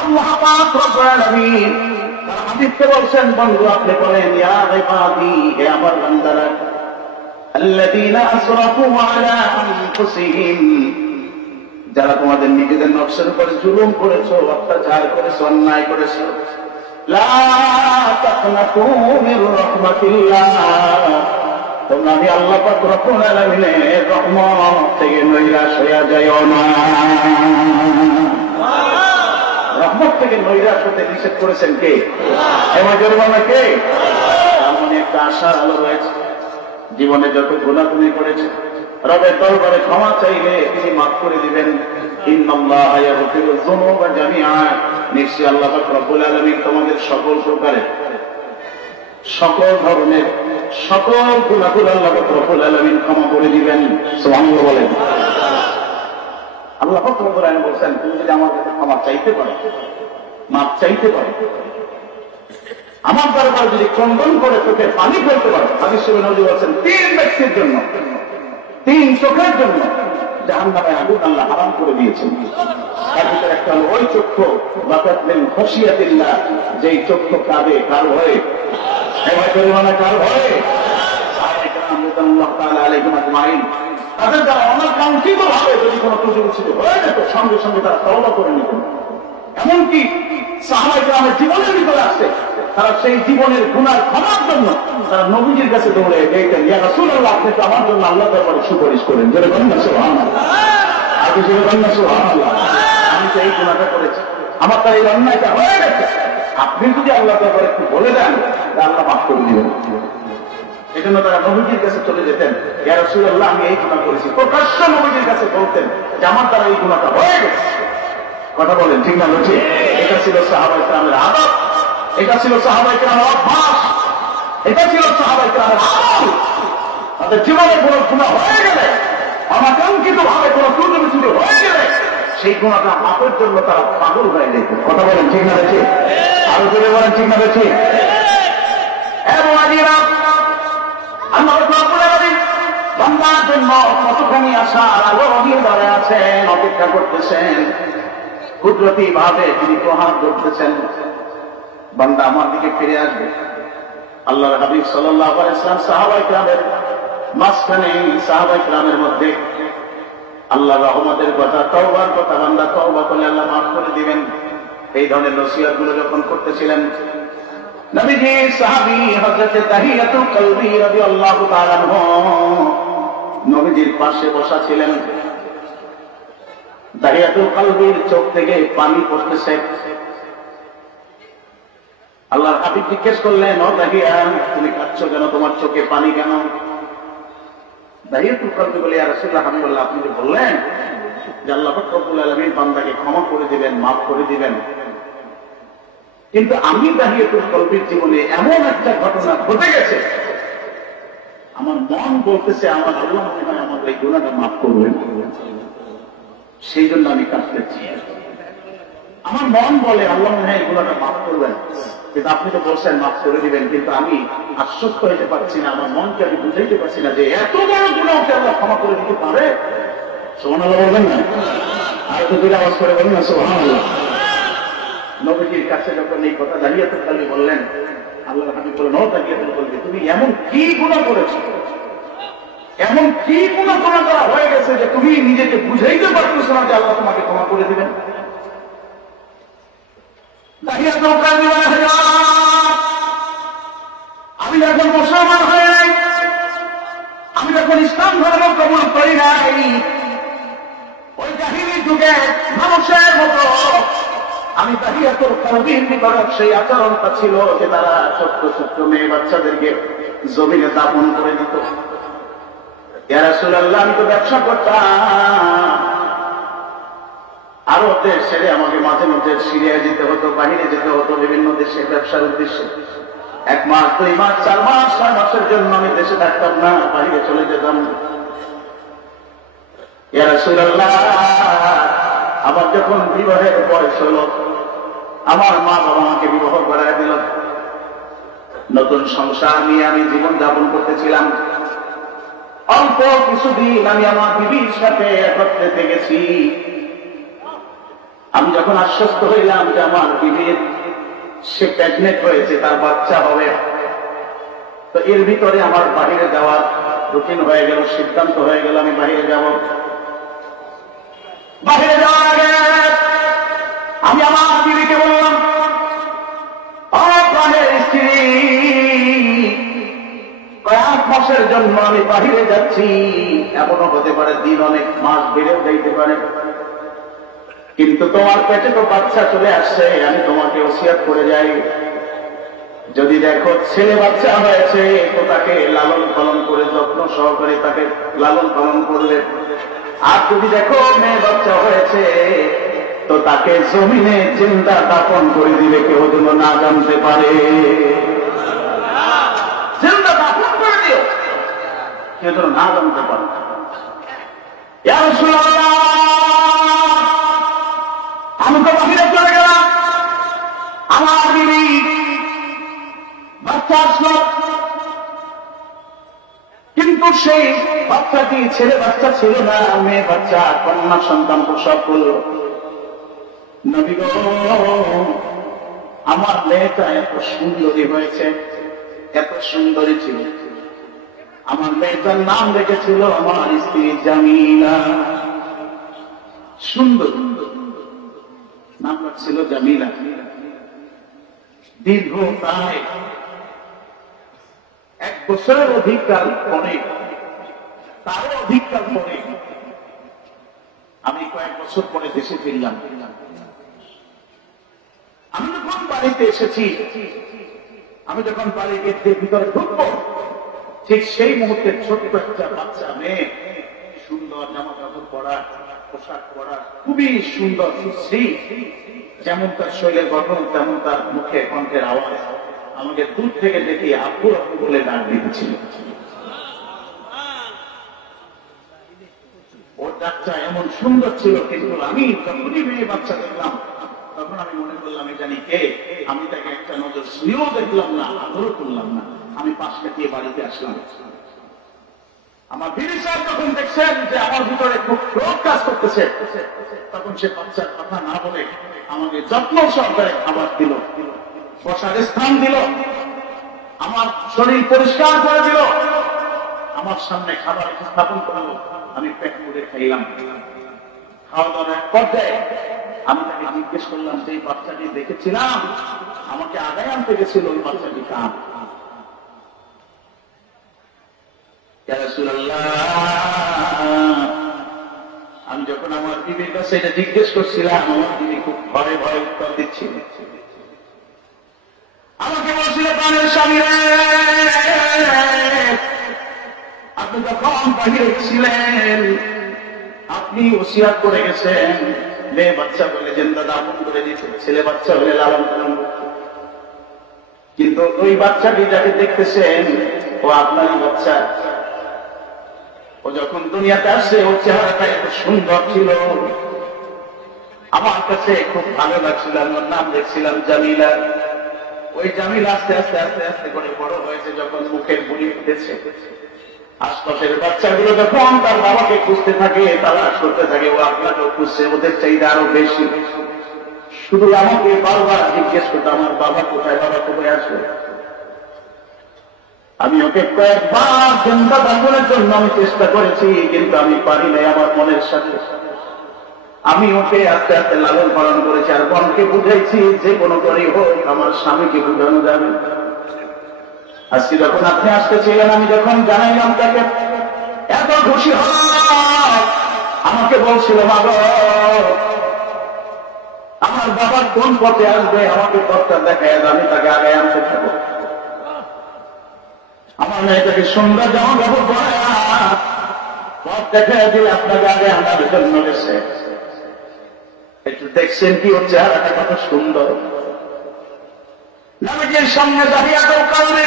আল্লাহ পাক রব্বুল আলামিন তার হাবিবকে বলছেন, বন্ধু আপনি বলেন, ইয়া ইবাদি, হে আমার বান্দারা, আল্লাযীনা আসরাফু আলা আনফুসিহিম, যারা তোমাদের নিজেদের নফসের উপরে জুলুম করেছো, অত্যাচার করেছো, অন্যায় করেছো, লা তাকনাতু মির রাহমাতিল্লাহ, তোমরা আমি আল্লাহ পাক রব্বুল আলামিনের রহমত থেকে নৈরাশ হয়ে যাও না। রহমত থেকে নৈরাশ হতে নিষেধ করেছেন কে? এমন জরিমানা কে? এমন একটা আশার আলো রয়েছে। জীবনে যত গুনাহগুনি করেছে, রবের দরবারে ক্ষমা চাইলে তিনি মাফ করে দিবেন। ইন্নাল্লাহা ইয়াগফিরুয যুনুবা জামিআ, নিশ্চয়ই আল্লাহ পাক রব্বুল আলামিন তোমাদের সকল প্রকারের, সকল ধরনের, সকল গুনাহগুলো আল্লাহ পাক রব্বুল আলামিন ক্ষমা করে দিবেন। সুবহানাল্লাহ বলেন। আল্লাহ পাক রব্বুল আলামিন বলেন, তুমি যদি আমার কাছে ক্ষমা চাইতে পারো, মাফ চাইতে পারো, আমার দরবারে যদি ক্রন্দন করে চোখে পানি ফেলতে পারো, হাদিস শরীফে নবী বলেছেন 3 ব্যক্তির জন্য, 3 চোখের জন্য জাহান্নামে আগুন আল্লাহ হারাম করে দিয়েছেন। তার ভিতরে একটা হলো ওই চক্ষু বাকাতলিন খশিয়াতিল্লাহ, যেই চক্ষু কাঁদে কার ভয়ে, এবার জরিমানা কার ভয়ে? সাহাবায়ে কেরাম রাদিয়াল্লাহু তাআলা আলাইহিম আজমাইন, তাদের দ্বারা অনাকাঙ্ক্ষিত ভাবে যদি কোনো ত্রুটি হয়ে যেত, সঙ্গে সঙ্গে তারা তওবা করে নিত। এমনকি সাহাবায়ে কেরামের জীবনের ভিতরে আসছে, তারা সেই জীবনের গুনার ক্ষমার জন্য তারা নবীজির কাছে দৌড়ে গেলেন, ইয়া রাসূলুল্লাহ, আপনি তো আমার জন্য আল্লাহ দরবারে সুপারিশ করেন। জোরে বলেন না সুবহানাল্লাহ। আগে জোরে বলেন না সুবহানাল্লাহ। আমি তো এই গুনাহটা করেছি, আমার তো এই অন্যায়টা হয়ে গেছে, আপনি যদি আল্লাহ দরবারে একটু বলে দেন, আল্লাহ মাফ করে দিবেন। এই জন্য তারা নবীজির কাছে চলে যেতেন, ইয়া রাসূলুল্লাহ, আমি এই গুনাহ করেছি। প্রকাশ্য নবীজির কাছে বলতেন যে আমার দ্বারা এই গুনাহটা হয়ে গেছে। কথা বলেন ঠিক না? বলছি এটা ছিল সাহাবায়ে কেরামের আদব, এটা ছিল সাহাবায়ে কেরামের অভ্যাস, এটা ছিল সাহাবায়ে কেরামের আমল। তাদের জীবনে কোনো গুনাহ হয়ে গেলে, অনাকাঙ্ক্ষিত ভাবে কোনো ত্রুটি হয়ে গেলে, সেই গুনাহটা মাপের জন্য তারা পাগল হয়ে যেত। কথা বলেন ঠিক না? দেখি আরো জোরে বলেন ঠিক না? দেখি বান্দার জন্য কতখানি আশা আর আলো নিয়ে দাঁড়িয়ে আছেন, অপেক্ষা করতেছেন, কুদরতি ভাবে তিনি প্রহার করতেছেন, বান্দা আমার দিকে ফিরে আসবে। আল্লাহর হাবিব সাল্লাল্লাহু আলাইহি ওয়াসাল্লাম সাহাবায়ে কেরামের মাঝখানে, সাহাবায়ে কেরামের মধ্যে আল্লাহর রহমতের কথা, তওবার কথা, বান্দা তওবা করলে আল্লাহ মাফ করে দিবেন, এই ধরনের নসিহত গুলো যখন করতেছিলেন, নবীজি সাহাবী হযরত তাহিয়াতুল কলবি রাদিয়াল্লাহু তাআলা আনহু নবীজির পাশে বসা ছিলেন। তাহিয়াতুল কলবির চোখ থেকে পানি পড়তেছে। আল্লাহর হাবিব জিজ্ঞেস করলেন, ও তাহিয়া, তুমি কাঁদছো কেন? তোমার চোখে পানি কেন? তাহিয়াতুল কলবি বলে, ইয়া রাসূলুল্লাহ, হাবিবাল্লাহ, আপনি যে বললেন যে আল্লাহ পাক রব্বুল আলামিন বান্দাকে ক্ষমা করে দিবেন, মাফ করে দিবেন, কিন্তু আমি তাহিয়াতুল কলবির জীবনে এমন একটা ঘটনা ঘটে গেছে, আমার মন বলতেছে আমার আল্লাহ মনে হয় আমার এই গুনাহটা মাফ করবেন, সেই জন্য আমি কাঁদতেছি। আমার মন বলে আল্লাহ মনে হয় এই গুনাহটা মাফ করবেন, কিন্তু আপনি তো বলছেন মাফ করে দিবেন, কিন্তু আমি আশ্বস্ত হইতে পারছি না, আমার মনকে আমি বুঝাইতে পারছি না যে এত বড় গুনাহকে আল্লাহ ক্ষমা করে দিতে পারে। সুবহানাল্লাহ বলবেন না? আর তো দুটো আওয়াজ করে বলুন না সুবহানাল্লাহ। নবীজির কাছে যখন এই কথা তাহিয়াতুল কলবি বললেন, আল্লাহর হাবিব বললেন, ও তাহিয়াতুল কলবি, তুমি এমন কি গুনাহ করেছো, এমন কি গুনাহ তোমার দ্বারা হয়ে গেছে যে তুমি নিজেকে বুঝাইতে পারতেছো না যে আল্লাহ তোমাকে ক্ষমা করে দিবেন? তাহিয়াতুল কলবি বলে, আমি যখন মুসলমান হয়ে নাই, আমি যখন ইসলাম ধর্ম কবুল করি নাই, ওই জাহিলি যুগে মানুষের মতো আমি তাহিয়াতুল কলবির নিকট সেই আচরণটা ছিল যে তারা ছোট্ট ছোট্ট মেয়ে বাচ্চাদেরকে জমিনে দাফন করে দিত। ইয়া রাসূলুল্লাহ, আমি তো ব্যবসা করতাম, আরো দেশ ছেড়ে আমাকে মাঝে মাঝে সিরিয়ায় যেতে হতো, বাহিরে যেতে হতো বিভিন্ন দেশে ব্যবসার উদ্দেশ্যে। 1 মাস 2 মাস 4 মাস 6 মাসের জন্য আমি দেশে থাকতাম না, বাহিরে চলে যেতাম। ইয়া রাসূলুল্লাহ, আমার যখন বিবাহের বয়স হলো, আমার মা বাবা আমাকে বিবাহ করায় দিল, নতুন সংসার নিয়ে আমি জীবন যাপন করতেছিলাম। অল্প কিছুদিন আমি আমার বিবির সাথে একত্রে থেকেছি। আমি যখন আশ্বস্ত হইলাম যে আমার বিবির সে প্রেগনেন্ট হয়েছে, তার বাচ্চা হবে, তো এর ভিতরে আমার বাহিরে যাওয়ার রুটিন হয়ে গেল, সিদ্ধান্ত হয়ে গেল আমি বাহিরে যাব। বাহিরে যাওয়ার আগে আমি আমার বিবিকে বললাম, প্রাণের স্ত্রী, কয়েক মাসের জন্য আমি বাহিরে যাচ্ছি, এমনও হতে পারে দিন অনেক মাস বেড়েও যাইতে পারে, কিন্তু তোমার পেটে তো বাচ্চা চলে আসছে, আমি তোমাকে ওসিয়ত করে যাই, যদি দেখো ছেলে বাচ্চা হয়েছে তো তাকে লালন পালন করে যত্ন সহকারে তাকে লালন পালন করলে, আর যদি দেখো মেয়ে বাচ্চা হয়েছে তো তাকে জমিনে চিন্তা দাপন করে দিলে কেউ যেন না জানতে পারে। চিন্তা দাপন করে দিও, কেউ যেন না জানতে পারে। ইয়া রাসূলুল্লাহ, আমি তো বাহিরে চলে গেলাম, আমার বিবি বাচ্চা আসলো, কিন্তু সেই বাচ্চাটি ছেলে বাচ্চা ছিল না, মেয়ে বাচ্চা, কন্যা সন্তান প্রসব করল। নবী গো, আমার মেয়েটা এত সুন্দরী হয়েছে, এত সুন্দরী ছিল, আমার মেয়েটার নাম রেখেছিল আমার স্ত্রী জামিলা। সুন্দর নাম রাখছিল জামিলা। দীর্ঘ প্রায় 1 বছরের অধিককাল পরে, তারও অধিককাল পরে আমি কয়েক বছর পরে দেশে ফিরলাম। আমি যখন বাড়িতে এসেছি, আমি যখন বাড়ির গেটের ভিতরে ঢুকবো, ঠিক সেই মুহূর্তে ছোট্ট একটা বাচ্চা মেয়ে, সুন্দর জামা কাপড় পরা, পোশাক পরা, খুবই সুন্দর সুশ্রী, যেমন তার শরীরের গঠন তেমন তার মুখে কণ্ঠের আওয়াজ, আমাকে দূর থেকে দেখি আপু আপু বলে ডাক দিচ্ছিল। ওর ডাকটা এমন সুন্দর ছিল, কিন্তু আমি যখনই মেয়ে বাচ্চা দেখলাম তখন আমি মনে করলাম এটা জানি কে। আমি তাকে একটা নজর শুয়েও দেখলাম না, আদরও করলাম না, আমি পাশ কাটিয়ে বাড়িতে আসলাম। আমার বিবি সাহেব যখন দেখছেন যে আমার ভিতরে খুব ক্রোধ কাজ করতেছে, তখন সে বাচ্চার কথা না বলে আমাকে যত্ন সহকারে খাবার দিল, বসার স্থান দিল, আমার শরীর পরিষ্কার করে দিল, আমার সামনে খাবার স্থাপন করলো, আমি পেট মুড়ে খাইলাম। খাওয়া দাওয়ার পর্যায়ে আমি তাকে জিজ্ঞেস করলাম যে বাচ্চাটি দেখেছিলাম আমাকে আগায় আনতে গেছিল, ওই বাচ্চাটি কার? ইয়া রাসূলুল্লাহ, আমি যখন আমার বিবির কাছে এটা জিজ্ঞেস করছিলাম, আমার বিবি খুব ভয়ে ভয়ে উত্তর দিচ্ছিল। আমাকে বলছিল, প্রাণের স্বামী রে, আপনি যখন বাহিরে ছিলেন আপনি ওসিয়ত করে গেছেন মেয়ে বাচ্চা বলে জিন্দা দাফন করে দিতে, ছেলে বাচ্চা হলে লালন পালন করতে, কিন্তু ওই বাচ্চাটি যাকে দেখতেছেন ও আপনারই বাচ্চা। ও যখন দুনিয়াতে আসছে ওর চেহারাটা এত সুন্দর ছিল, আমার কাছে খুব ভালো লাগছিল, আমার নাম দেখছিলাম জামিলা। ওই জামিলা আস্তে আস্তে আস্তে আস্তে করে বড় হয়েছে, যখন মুখের বুড়ি ফুটেছে, আশপাশের বাচ্চাগুলো যখন তার বাবাকে খুঁজতে থাকে, তালাশ করতে থাকে, ও আপনাকেও খুঁজছে, ওদের চাহিদা আরো বেশি। শুধু আমাকে বারবার জিজ্ঞেস করতে, আমার বাবা কোথায়, বাবা কোথায় আসবে। আমি ওকে কয়েকবার চিন্তা দাপনের জন্য আমি চেষ্টা করেছি, কিন্তু আমি পারি নাই আমার মনের সাথে। আমি ওকে আস্তে আস্তে লালন পালন করেছি, আর মনকে বুঝাইছি যে কোনো করেই হোক আমার স্বামীকে বুঝানো যাবে। আজকে যখন আপনি আসতেছিলেন, আমি যখন জানাইলাম তাকে, এত খুশি হল, আমাকে বলছিল বাবা আমার বাবার কোন পথে আসবে, আমাকে পথটা দেখায়, আমি তাকে আগে আনতে থাকবো। আমার মেয়েটাকে সুন্দর যেমন কাপড় পরে পথ দেখে দিয়ে আপনাকে আগে আনার জন্য গেছে। একটু দেখছেন কি ওর চেহারাটা কত সুন্দর। নবীজির সামনে দাঁড়িয়ে কারণে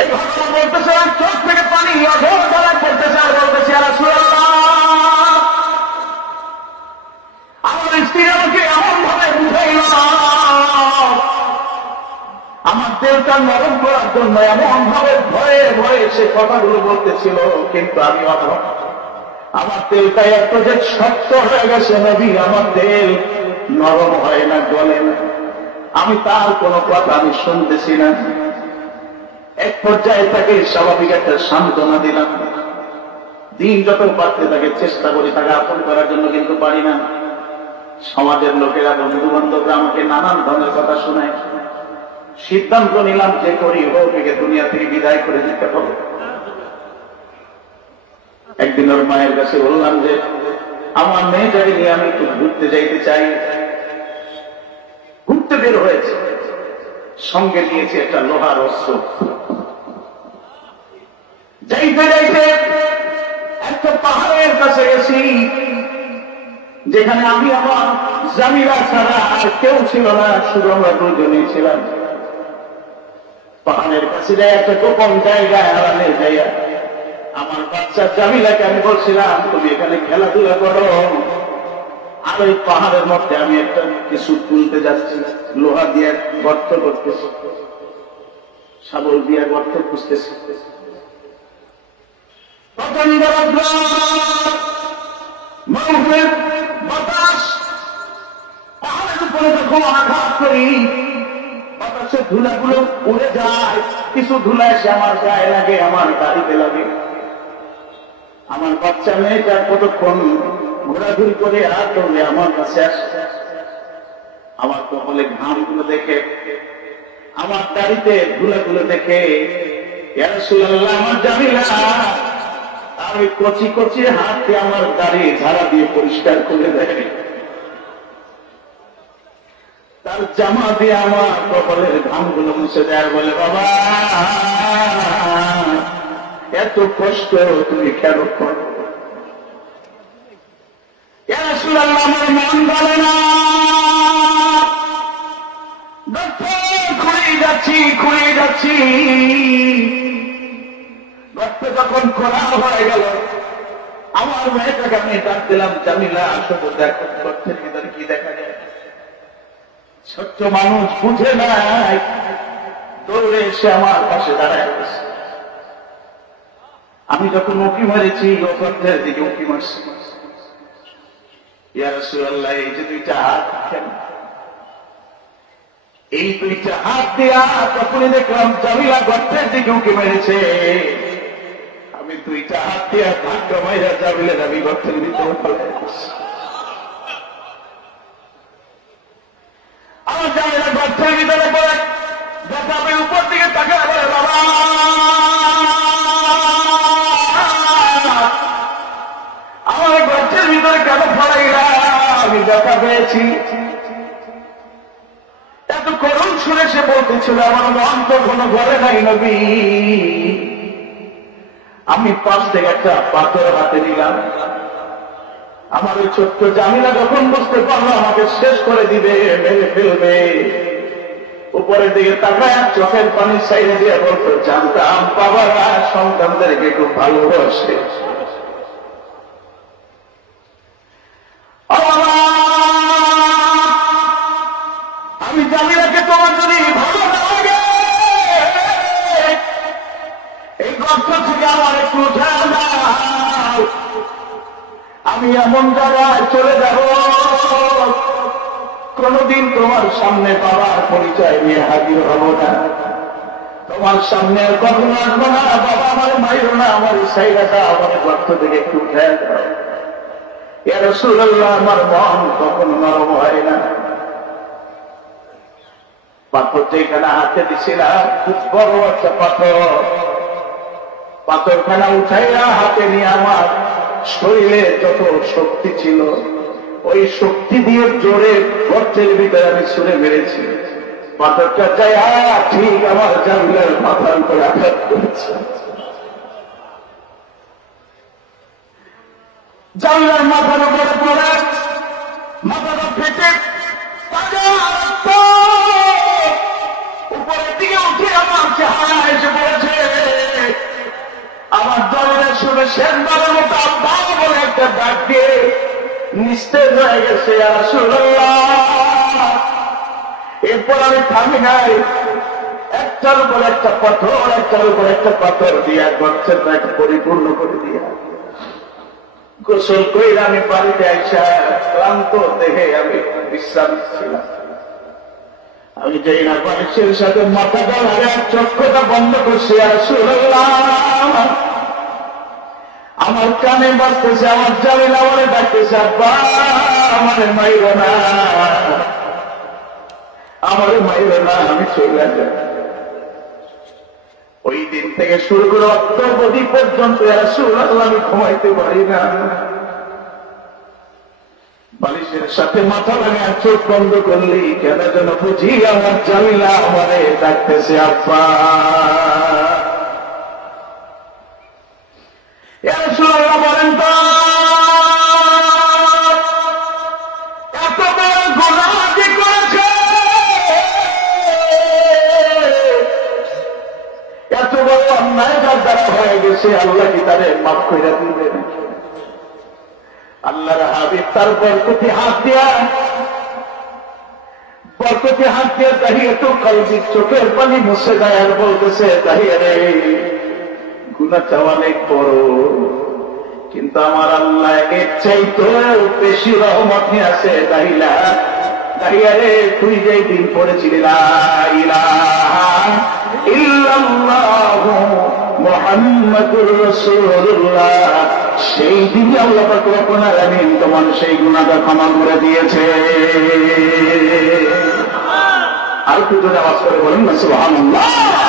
এই ঘটনা বলতেছে, আর চোখ থেকে পানি অঝোর ধারা পড়তেছে, আর বলতেছে, ইয়া রাসূলুল্লাহ, আমার স্ত্রী আমাকে এমন ভাবে বুঝাইল, আমার দেহটা নরম করার জন্য এমন ভাবে ভয়ে ভয়ে সে কথাগুলো বলতেছিল, কিন্তু আমি অবাক। আমার তেলটা এত যে শক্ত হয়ে গেছে নবী, আমার তেল নরম হয় না, গলে না। আমি তার কোনো কথা আমি শুনতেছি না। এক পর্যায়ে তাকে স্বাভাবিক একটা সান্ত্বনা দিলাম। দিন যত পারতে তাকে চেষ্টা করি তাকে আপন করার জন্য, কিন্তু পারি না। সমাজের লোকেরা, বন্ধু বান্ধবরা আমাকে নানান ধরনের কথা শোনায়। সিদ্ধান্ত নিলাম যে করি হোক একে দুনিয়া থেকে বিদায় করে দিতে হবে। একদিন ওর মায়ের কাছে বললাম যে আমার মেয়েটাকে নিয়ে আমি একটু ঘুরতে যাইতে চাই। ঘুরতে বের হয়েছে, সঙ্গে নিয়েছে একটা লোহার অস্ত্র। যাইতে যাইতে একটা পাহাড়ের কাছে গেছি, যেখানে আমি আমার জামিলা ছাড়া আর কেউ ছিল না, শুধু আমরা দুজনেই ছিলাম। পাহাড়ের কাছে যাই একটা গোপন জায়গায় আড়ালে যাইয়া আমার বাচ্চা জামিলাকে আমি বলছিলাম তুমি এখানে খেলাধুলা করো, আর ওই পাহাড়ের মধ্যে আমি একটা কিছু তুলতে যাচ্ছি, লোহা দিয়ে গর্ত করতেছি, শাবল দিয়ে গর্ত খুঁজতেছি। প্রচন্ড বাতাস, পাহাড়ের উপরে যখন আঘাত করি বাতাসের ধুলাগুলো উড়ে যায়, কিছু ধুলা এসে আমার গায়ে লাগে, আমার গাড়িতে লাগে। আমার বাচ্চা মেয়েটা কতক্ষণ ঘোরাঘুরি করে আর করবে আমার কাছে আসে। আমার কপালে ঘামগুলো দেখে, আমার দাড়িতে ধুলাগুলো দেখে, ইয়া রাসূলুল্লাহ আমার জামিলা আর ওই কচি কচি হাতে আমার দাড়ি ঝাড়া দিয়ে পরিষ্কার করে দেয়। তার জামা দিয়ে আমার কপালের ঘামগুলো মুছে দেয়, বলে বাবা এত কষ্ট তুমি কেন করো? ইয়া রাসূলুল্লাহ আমার মন বলে না, খুঁড়ে যাচ্ছি। রক্ত যখন খোলা হয়ে গেল, আমার মেয়েটাকে আমি ডাক দিলাম, জামিলা আসো দেখো গর্তের ভিতরে কি দেখা যায়। ছোট্ট মানুষ বুঝে নাই, দৌড়ে এসে আমার পাশে দাঁড়ায় গেছে। আমি যখন উঁকি মারেছি ও গর্তের দিকে উঁকি মারছি। ইয়া রাসূলুল্লাহ এই যে দুইটা হাত, এই দুইটা হাত দিয়া তখনই দেখলাম জামিলা গর্তের দিকে উঁকি মেরেছে। আমি দুইটা হাত দিয়া ধাক্কা মাইরা জামিলের আমি গর্তের ভিতরে ফেলে গেছি। আমার জামিলা গর্তের ভিতরে পড়ে আমি উপর দিকে তাকে বলে বাবা আমার গর্তের ভিতরে কেন ফলাইলা? আমি ব্যথা পেয়েছি। এত করুণ শুনে সে বলতেছিল আমার মন তো কোনো ঘরে নাই নবী। আমি পাশ থেকে একটা পাথর হাতে নিলাম। আমার ওই ছোট্ট জামিলা যখন বুঝতে পারলো আমাকে শেষ করে দিবে, মেরে ফেলবে, উপরের দিকে তাকায় চোখের পানি সাইডে দিয়ে বলতো জানতাম বাবারা সন্তানদেরকে খুব ভালোবাসে। আমি জামিলাকে তোমার যদি ভালো না লাগে এই গর্ত থেকে আমার একটু উঠাও দাও। আমি এমন জায়গায় চলে যাব কোনদিন তোমার সামনে বাবার পরিচয় নিয়ে হাজির হব না, তোমার সামনে আর কখনো আসবো না। বাবা আমার মাইরো না, আমার সাইরাটা আমার গর্ত থেকে একটু উঠাও দাও। ইয়া রাসূলুল্লাহ আমার মন কখনো নরম হয় না। পাথর যেখানে হাতে দিছিলাম খুব বড় একটা পাথর, পাথরখানা উঠাইয়া হাতে নিয়ে আমার শরীরে যত শক্তি ছিল ওই শক্তি দিয়ে জোরে গর্তের ভিতরে আমি ছুঁড়ে মেরেছি। পাথরটা যায় ঠিক আমার জামিলার মাথার উপরে আঘাত করেছে। জামিলার মাথার উপরে পড়ে মাথাটা ফেটে উপরের দিকে উঠে আমার চেহারা এসে পড়েছে। আমার জামিলা শুনে শেষবারের মতো আব্বা বলে একটা ডাক দিয়ে নিস্তেজ হয়ে গেছে। ইয়া রাসূলুল্লাহ এরপর আমি থামি নাই, এক একটার উপর একটা পাথর, একটার উপর একটা পাথর দিয়া গর্তের একটা পরিপূর্ণ করে দিয়া গোসল কইরা আমি বাড়িতে আইসা ক্লান্ত দেহে আমি বিশ্রাম ছিলাম। আমি যাই না বালিশের সাথে মাথাটা লাগে চক্ষুটা বন্ধ করছি, আর রাসূলুল্লাহ আমার কানে বাজতেছে, আমার জামিলা বলে ডাকতেছে, আব্বা আমারে মাইরো না, আমারে মাইরো না, আমি চলে যাই। ওই দিন থেকে শুরু করে অদ্যাবধি পর্যন্ত রাসূলুল্লাহ আমি ঘুমাইতে পারি না। বালিশের সাথে মাথা লাগে আর চোখ বন্ধ করলি কেন যেন বুঝি আমার জামিলা আমারে ডাকতেছে, আব্বা। রাসূলুল্লাহ বলেন তো এত বড় গুনাহ যে করেছে, এত বড় অন্যায় যার দ্বারা হয়ে গেছে, আল্লাহ কি তারে মাফ করে দিবেন? আল্লাহর হাবিব তার বরকতি হাত দিয়া তাহিয়াতুল কলবি চোখের পানি মুছে দেয় আর বলতেছে, তাহিয়া রে গুনাহটা অনেক বড়, কিন্তু আমার আল্লাহ এর চাইতে বেশি রহমত নিয়ে আছে। তাহিয়া রে তুই যেই দিন পড়েছিলি লা ইলাহা ইল্লাল্লাহু মুহাম্মাদুর রাসূলুল্লাহ, সেই দিন আল্লাহ পাক রব্বুল আলামিন তোমার সেই গুনাহটা ক্ষমা করে দিয়েছে। আর একটু আওয়াজ করে বলেন না সুবহানাল্লাহ।